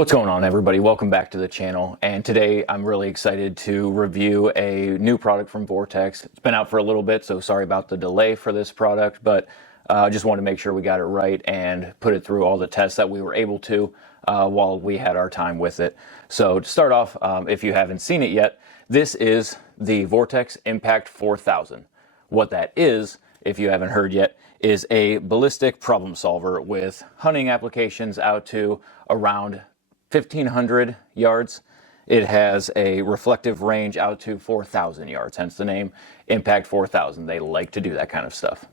What's going on, everybody? Welcome back to the channel, and today I'm really excited to review a new product from Vortex. It's been out for a little bit, so sorry about the delay for this product, but I just wanted to make sure we got it right and put it through all the tests that we were able to while we had our time with it. So to start off, if you haven't seen it yet, this is the Vortex Impact 4000. What that is, if you haven't heard yet, is a ballistic problem solver with hunting applications out to around 1,500 yards. It has a reflective range out to 4,000 yards, hence the name Impact 4000. They like to do that kind of stuff.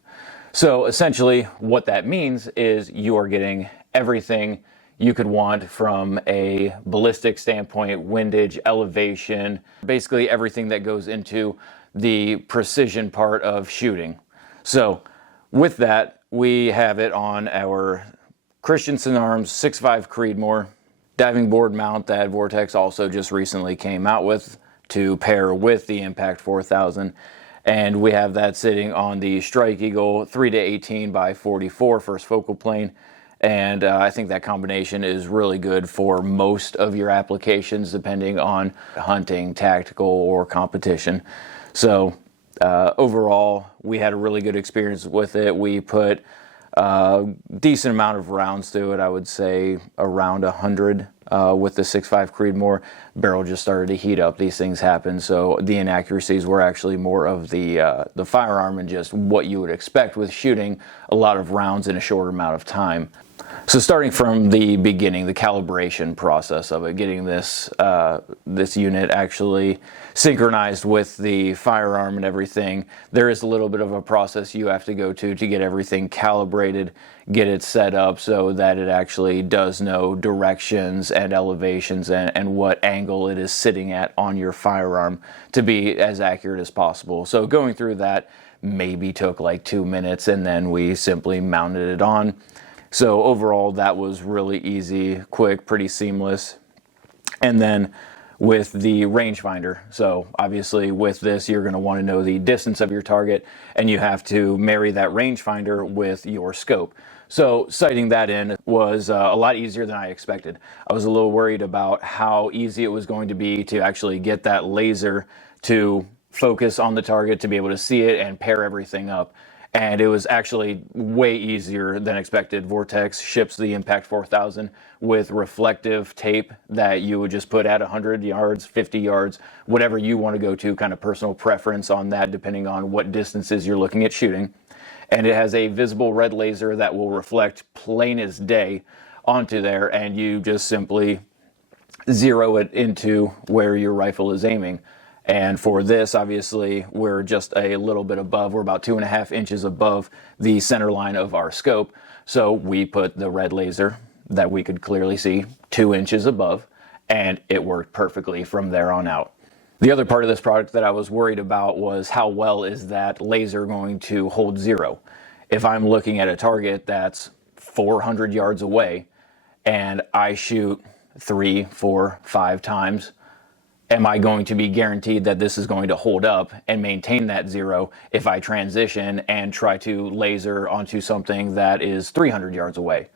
So essentially what that means is you are getting everything you could want from a ballistic standpoint, windage, elevation, basically everything that goes into the precision part of shooting. So with that, we have it on our Christensen Arms 6.5 Creedmoor diving board mount that Vortex also just recently came out with to pair with the Impact 4000. And we have that sitting on the Strike Eagle 3-18 by 44 first focal plane. And I think that combination is really good for most of your applications, depending on hunting, tactical, or competition. So overall, we had a really good experience with it. We put decent amount of rounds through it. I would say around 100 with the 6.5 Creedmoor. Barrel just started to heat up. These things happen, so the inaccuracies were actually more of the firearm and just what you would expect with shooting a lot of rounds in a short amount of time. So starting from the beginning, the calibration process of it, getting this this unit actually synchronized with the firearm and everything, there is a little bit of a process you have to go to get everything calibrated, get it set up so that it actually does know directions and elevations and what angle it is sitting at on your firearm to be as accurate as possible. So going through that maybe took like 2 minutes, and then we simply mounted it on. So overall, that was really easy, quick, pretty seamless. And then with the rangefinder, so obviously with this, you're going to want to know the distance of your target, and you have to marry that rangefinder with your scope. So sighting that in was a lot easier than I expected. I was a little worried about how easy it was going to be to actually get that laser to focus on the target, to be able to see it and pair everything up. And it was actually way easier than expected. Vortex ships the Impact 4000 with reflective tape that you would just put at 100 yards, 50 yards, whatever you want to go to, kind of personal preference on that depending on what distances you're looking at shooting. And it has a visible red laser that will reflect plain as day onto there, and you just simply zero it into where your rifle is aiming. And for this, obviously, we're just a little bit above. We're about 2.5 inches above the center line of our scope. So we put the red laser that we could clearly see 2 inches above, and it worked perfectly from there on out. The other part of this product that I was worried about was how well is that laser going to hold zero. If I'm looking at a target that's 400 yards away and I shoot 3, 4, 5 times, am I going to be guaranteed that this is going to hold up and maintain that zero if I transition and try to laser onto something that is 300 yards away?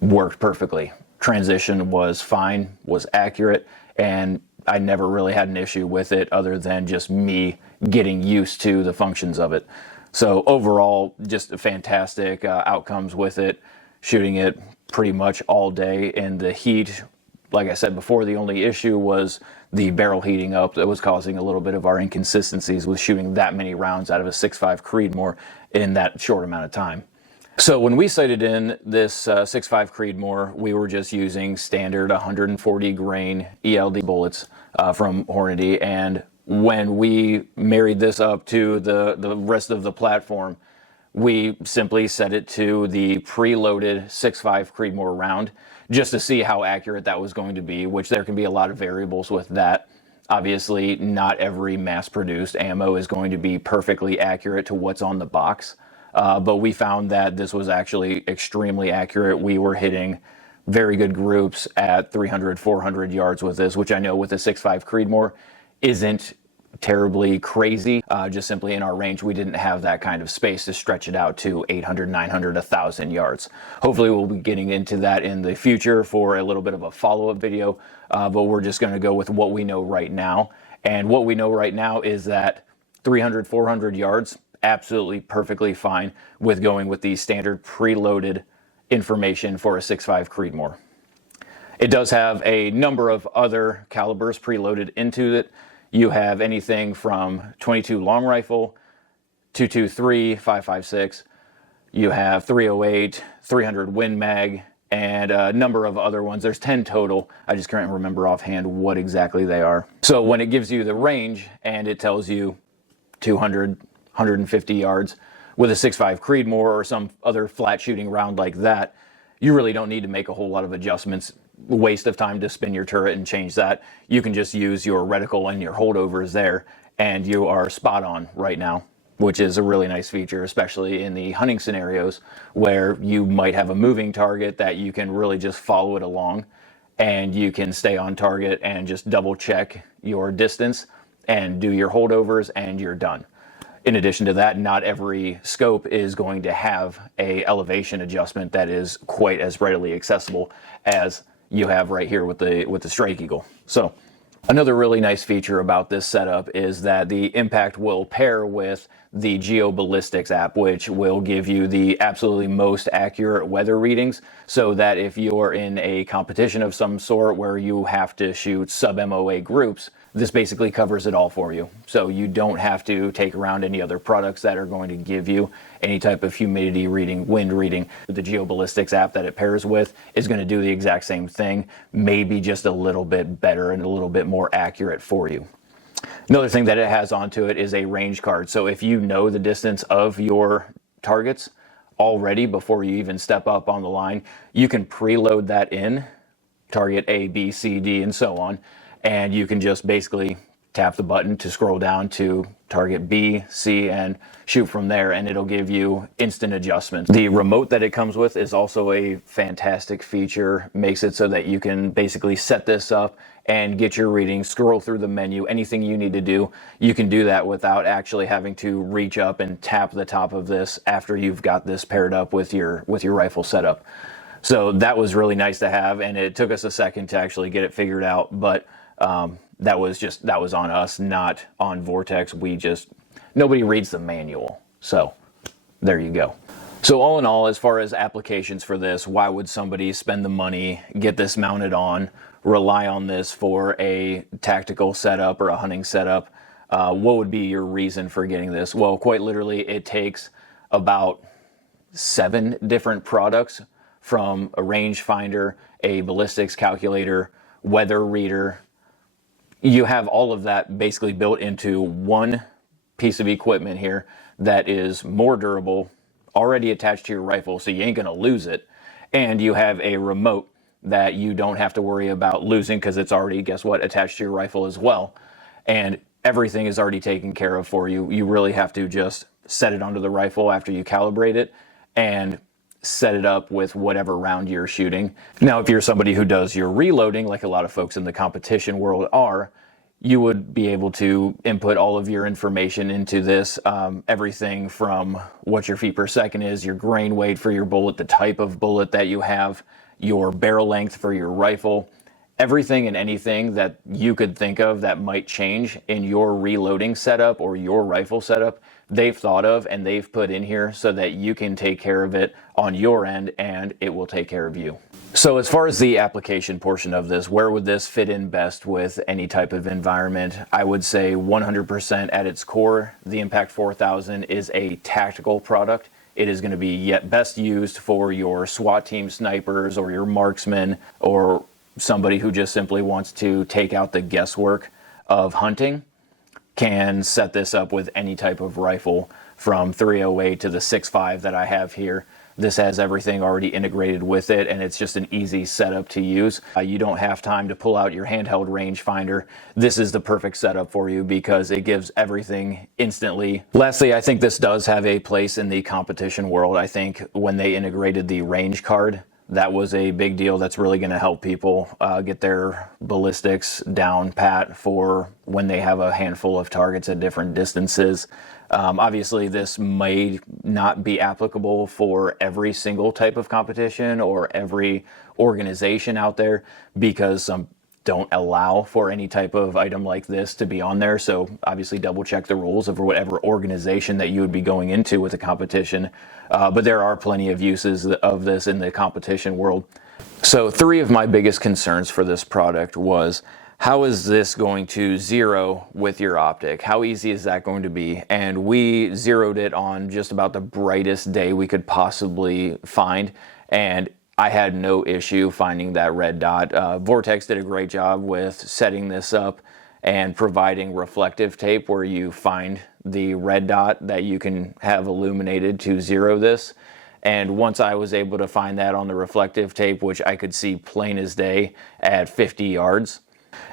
Worked perfectly. Transition was fine, was accurate, and I never really had an issue with it other than just me getting used to the functions of it. So overall, just fantastic outcomes with it. Shooting it pretty much all day in the heat. Like I said before, the only issue was the barrel heating up that was causing a little bit of our inconsistencies with shooting that many rounds out of a 6.5 Creedmoor in that short amount of time. So when we sighted in this 6.5 Creedmoor, we were just using standard 140 grain ELD bullets from Hornady, and when we married this up to the rest of the platform, we simply set it to the preloaded 6.5 Creedmoor round just to see how accurate that was going to be, which there can be a lot of variables with that. Obviously, not every mass-produced ammo is going to be perfectly accurate to what's on the box, but we found that this was actually extremely accurate. We were hitting very good groups at 300, 400 yards with this, which I know with the 6.5 Creedmoor isn't terribly crazy. Just simply in our range, we didn't have that kind of space to stretch it out to 800, 900, 1,000 yards. Hopefully we'll be getting into that in the future for a little bit of a follow-up video, but we're just going to go with what we know right now. And what we know right now is that 300, 400 yards, absolutely perfectly fine with going with the standard preloaded information for a 6.5 Creedmoor. It does have a number of other calibers preloaded into it. You have anything from 22 long rifle, 223, 5.56. You have 308, 300 Win Mag, and a number of other ones. There's 10 total. I just can't remember offhand what exactly they are. So when it gives you the range and it tells you 200, 150 yards with a 6.5 Creedmoor or some other flat shooting round like that, you really don't need to make a whole lot of adjustments. Waste of time to spin your turret and change that. You can just use your reticle and your holdovers there, and you are spot on right now, which is a really nice feature, especially in the hunting scenarios where you might have a moving target that you can really just follow it along, and you can stay on target and just double check your distance and do your holdovers, and you're done. In addition to that, not every scope is going to have a elevation adjustment that is quite as readily accessible as you have right here with the Strike Eagle. So another really nice feature about this setup is that the Impact will pair with the GeoBallistics app, which will give you the absolutely most accurate weather readings, so that if you're in a competition of some sort where you have to shoot sub-MOA groups, this basically covers it all for you. So you don't have to take around any other products that are going to give you any type of humidity reading, wind reading. The GeoBallistics app that it pairs with is going to do the exact same thing, maybe just a little bit better and a little bit more accurate for you. Another thing that it has onto it is a range card. So if you know the distance of your targets already before you even step up on the line, you can preload that in, target A, B, C, D, and so on. And you can just basically tap the button to scroll down to target B, C, and shoot from there, and it'll give you instant adjustments. The remote that it comes with is also a fantastic feature. Makes it so that you can basically set this up and get your readings, scroll through the menu, anything you need to do. You can do that without actually having to reach up and tap the top of this after you've got this paired up with your rifle setup. So that was really nice to have, and it took us a second to actually get it figured out, but that was on us, not on Vortex. Nobody reads the manual. So there you go. So all in all, as far as applications for this, why would somebody spend the money, get this mounted on, rely on this for a tactical setup or a hunting setup? What would be your reason for getting this? Well, quite literally, it takes about 7 different products, from a rangefinder, a ballistics calculator, weather reader. You have all of that basically built into one piece of equipment here that is more durable, already attached to your rifle, so you ain't gonna lose it. And you have a remote that you don't have to worry about losing, because it's already, guess what, attached to your rifle as well. And everything is already taken care of for you. You really have to just set it onto the rifle after you calibrate it and set it up with whatever round you're shooting. Now, if you're somebody who does your reloading, like a lot of folks in the competition world are, you would be able to input all of your information into this, everything from what your feet per second is, your grain weight for your bullet, the type of bullet that you have, your barrel length for your rifle, everything and anything that you could think of that might change in your reloading setup or your rifle setup, they've thought of and they've put in here so that you can take care of it on your end and it will take care of you. So as far as the application portion of this, where would this fit in best with any type of environment? I would say 100% at its core, the Impact 4000 is a tactical product. It is going to be yet best used for your SWAT team snipers or your marksmen, or somebody who just simply wants to take out the guesswork of hunting. Can set this up with any type of rifle, from 308 to the 6.5 that I have here. This has everything already integrated with it, and it's just an easy setup to use. You don't have time to pull out your handheld rangefinder. This is the perfect setup for you because it gives everything instantly. Lastly, I think this does have a place in the competition world. I think when they integrated the range card, that was a big deal. That's really going to help people get their ballistics down pat for when they have a handful of targets at different distances. Obviously, this may not be applicable for every single type of competition or every organization out there, because some don't allow for any type of item like this to be on there. So obviously double check the rules of whatever organization that you would be going into with a competition. But there are plenty of uses of this in the competition world. So 3 of my biggest concerns for this product was, how is this going to zero with your optic? How easy is that going to be? And we zeroed it on just about the brightest day we could possibly find, and I had no issue finding that red dot. Vortex did a great job with setting this up and providing reflective tape where you find the red dot that you can have illuminated to zero this. And once I was able to find that on the reflective tape, which I could see plain as day at 50 yards,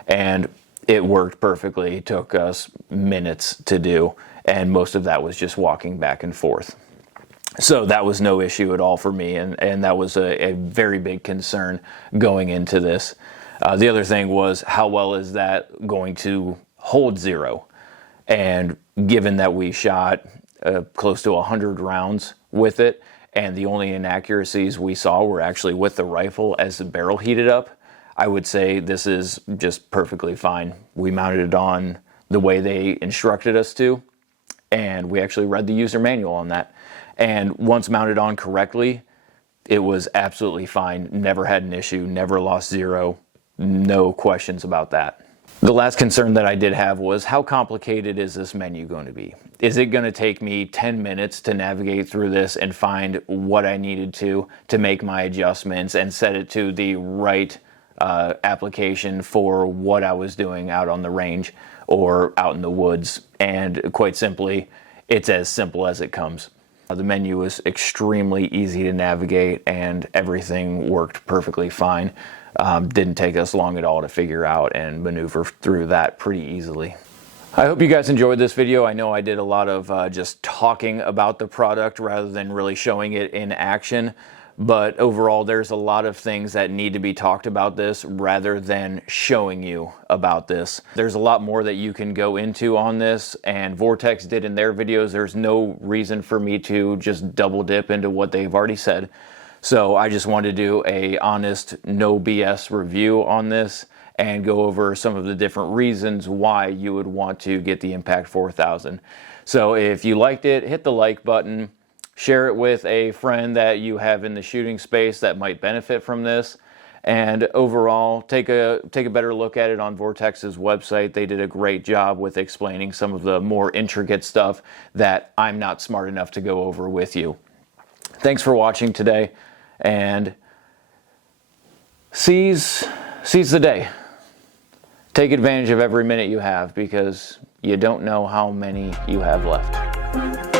and it worked perfectly. It took us minutes to do, and most of that was just walking back and forth. So that was no issue at all for me, and that was a very big concern going into this. The other thing was, how well is that going to hold zero? And given that we shot close to 100 rounds with it, and the only inaccuracies we saw were actually with the rifle as the barrel heated up, I would say this is just perfectly fine. We mounted it on the way they instructed us to, and we actually read the user manual on that. And once mounted on correctly, it was absolutely fine. Never had an issue, never lost zero, no questions about that. The last concern that I did have was, how complicated is this menu going to be? Is it going to take me 10 minutes to navigate through this and find what I needed to make my adjustments and set it to the right application for what I was doing out on the range or out in the woods? And quite simply, it's as simple as it comes. The menu was extremely easy to navigate, and everything worked perfectly fine. Didn't take us long at all to figure out and maneuver through that pretty easily. I hope you guys enjoyed this video. I know I did a lot of just talking about the product rather than really showing it in action. But overall, there's a lot of things that need to be talked about this rather than showing you about this. There's a lot more that you can go into on this, and Vortex did in their videos. There's no reason for me to just double dip into what they've already said. So I just wanted to do a honest, no BS review on this and go over some of the different reasons why you would want to get the Impact 4000. So if you liked it, hit the like button. Share it with a friend that you have in the shooting space that might benefit from this. And overall, take a better look at it on Vortex's website. They did a great job with explaining some of the more intricate stuff that I'm not smart enough to go over with you. Thanks for watching today, and seize the day. Take advantage of every minute you have, because you don't know how many you have left.